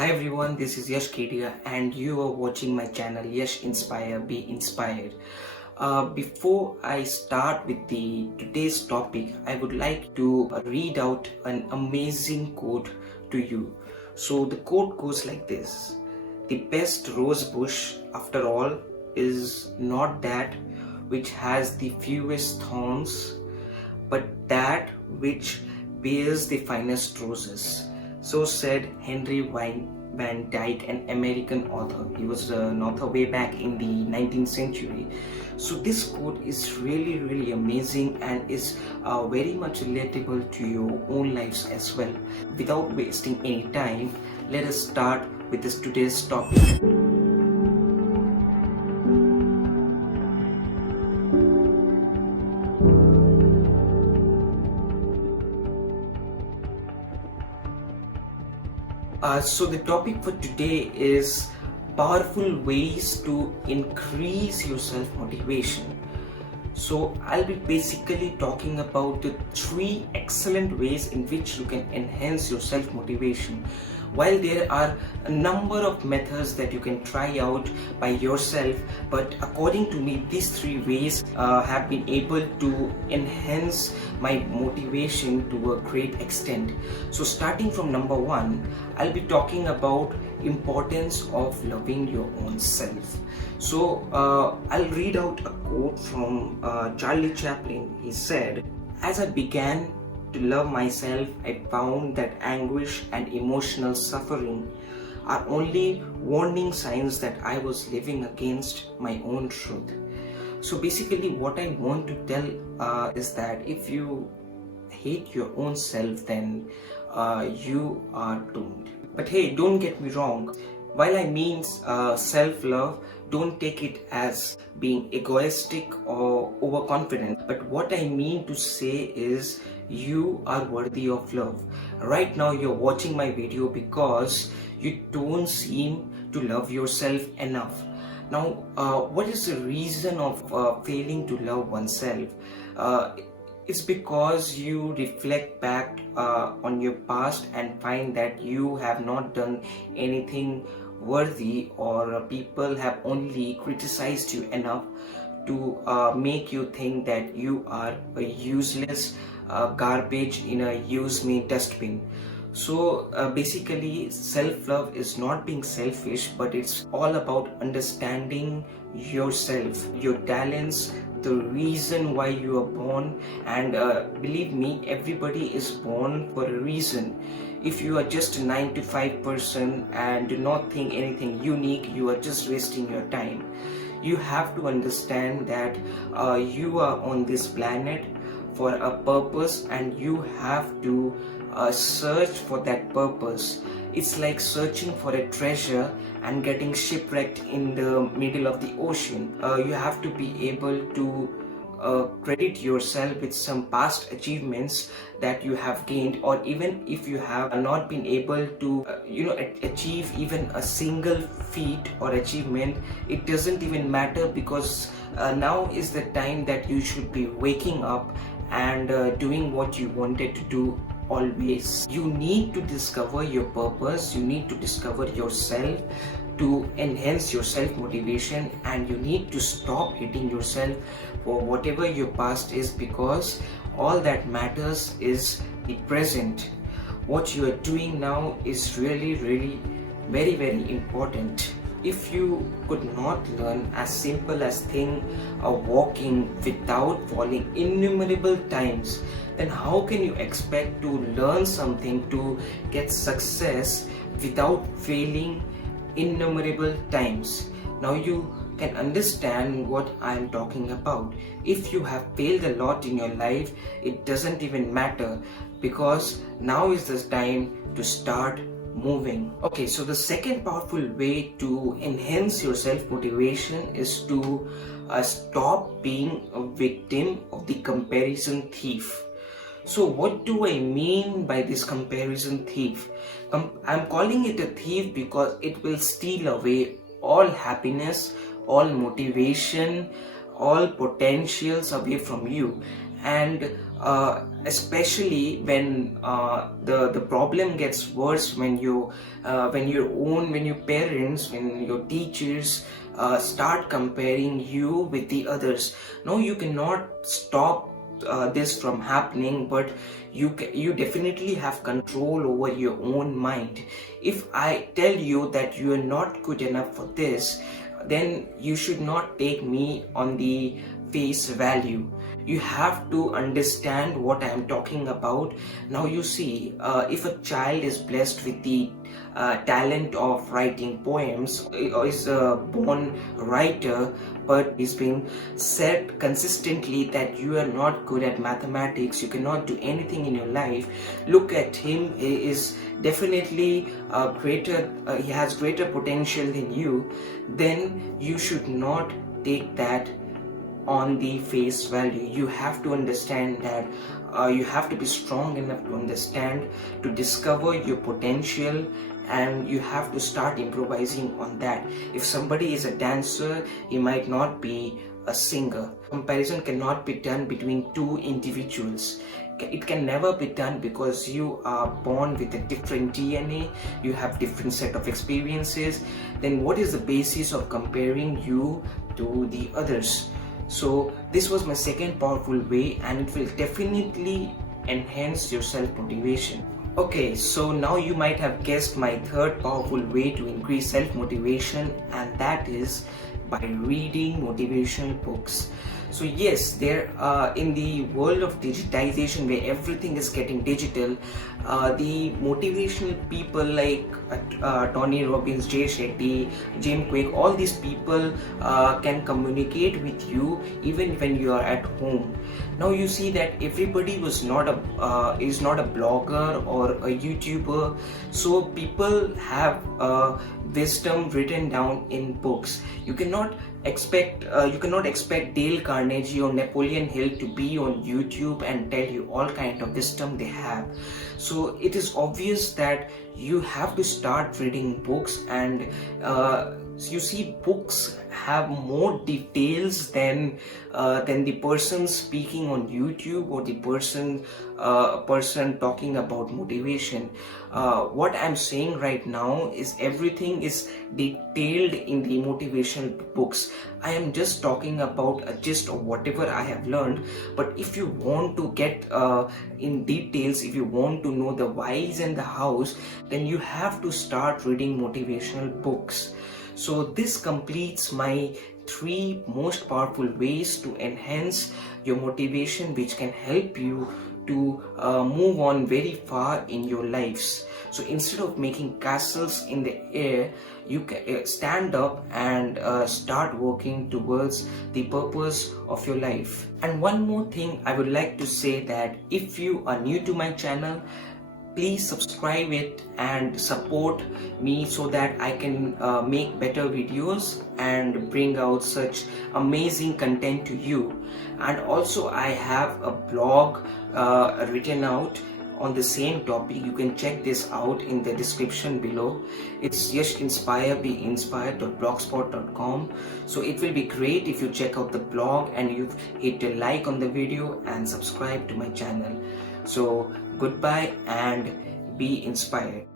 Hi everyone, this is Yash Kedia and you are watching my channel Yashinspire, Be Inspired. Before I start with the today's topic, I would like to read out an amazing quote to you. So the quote goes like this: the best rose bush, after all, is not that which has the fewest thorns, but that which bears the finest roses. So said Henry Van Dyke, an American author. He was an author way back in the 19th century. So this quote is really amazing and is very much relatable to your own lives as well. Without wasting any time, let us start with this today's topic. So the topic for today is powerful ways to increase your self-motivation. So I'll be basically talking about the 3 excellent ways in which you can enhance your self-motivation. While there are a number of methods that you can try out by yourself, but according to me, these 3 ways have been able to enhance my motivation to a great extent. So starting from number 1, I'll be talking about importance of loving your own self. So I'll read out a quote from Charlie Chaplin. He said, "As I began to love myself, I found that anguish and emotional suffering are only warning signs that I was living against my own truth." So basically what I want to tell is that if you hate your own self, then you are doomed. But hey, don't get me wrong. While I mean self-love, don't take it as being egoistic or overconfident. But what I mean to say is you are worthy of love. Right now you're watching my video because you don't seem to love yourself enough. Now, what is the reason of failing to love oneself? It's because you reflect back on your past and find that you have not done anything worthy, or people have only criticized you enough to make you think that you are a useless garbage in a use me dustbin. So basically self-love is not being selfish, but it's all about understanding yourself, your talents, the reason why you are born. And believe me, everybody is born for a reason. If you are just a 9 to 5 person and do not think anything unique, you are just wasting your time. You have to understand that you are on this planet for a purpose, and you have to search for that purpose. It's like searching for a treasure and getting shipwrecked in the middle of the ocean. You have to be able to credit yourself with some past achievements that you have gained, or even if you have not been able to achieve even a single feat or achievement, it doesn't even matter, because now is the time that you should be waking up and doing what you wanted to do always. You need to discover your purpose, you need to discover yourself to enhance your self-motivation, and you need to stop hating yourself for whatever your past is, because all that matters is the present. What you are doing now is really very important. If you could not learn as simple as walking without falling innumerable times, then how can you expect to learn something to get success without failing innumerable times? Now you can understand what I am talking about. If you have failed a lot in your life, it doesn't even matter, because now is the time to start moving. Okay, so the second powerful way to enhance your self-motivation is to stop being a victim of the comparison thief. So what do I mean by this comparison thief? I'm calling it a thief because it will steal away all happiness, all motivation, all potentials away from you. And especially when the problem gets worse, when your parents, when your teachers start comparing you with the others. No, you cannot stop this from happening, but you definitely have control over your own mind. If I tell you that you are not good enough for this, then you should not take me on the face value. You have to understand what I am talking about. Now you see, if a child is blessed with the talent of writing poems, or is a born writer, but is being said consistently that you are not good at mathematics, you cannot do anything in your life. Look at him, he is definitely greater, he has greater potential than you. Then you should not take that on the face value. You have to understand that you have to be strong enough to understand, to discover your potential, and you have to start improvising on that. If somebody is a dancer, he might not be a singer. Comparison cannot be done between two individuals. It can never be done, because you are born with a different DNA, you have different set of experiences. Then what is the basis of comparing you to the others? So this was my second powerful way, and it will definitely enhance your self-motivation. Okay, so now you might have guessed my third powerful way to increase self-motivation, and that is by reading motivational books. So yes, there in the world of digitization, where everything is getting digital, the motivational people like Tony Robbins, Jay Shetty, Jim Quick, all these people can communicate with you even when you are at home. Now you see that everybody was not is not a blogger or a YouTuber, so people have wisdom written down in books. You cannot expect Dale Carnegie or Napoleon Hill to be on YouTube and tell you all kind of wisdom they have. So it is obvious that you have to start reading books, and you see, books have more details than the person speaking on YouTube, or the person talking about motivation. What I'm saying right now is everything is detailed in the motivational books. I am just talking about a gist of whatever I have learned. But if you want to get in details, if you want to know the whys and the hows, then you have to start reading motivational books. So this completes my 3 most powerful ways to enhance your motivation, which can help you to move on very far in your lives. So instead of making castles in the air, you can stand up and start working towards the purpose of your life. And one more thing I would like to say, that if you are new to my channel, please subscribe it and support me so that I can make better videos and bring out such amazing content to you. And also I have a blog written out on the same topic. You can check this out in the description below. It's Yashinspire, be inspired.blogspot.com. So it will be great if you check out the blog and you hit a like on the video and subscribe to my channel. So goodbye and be inspired.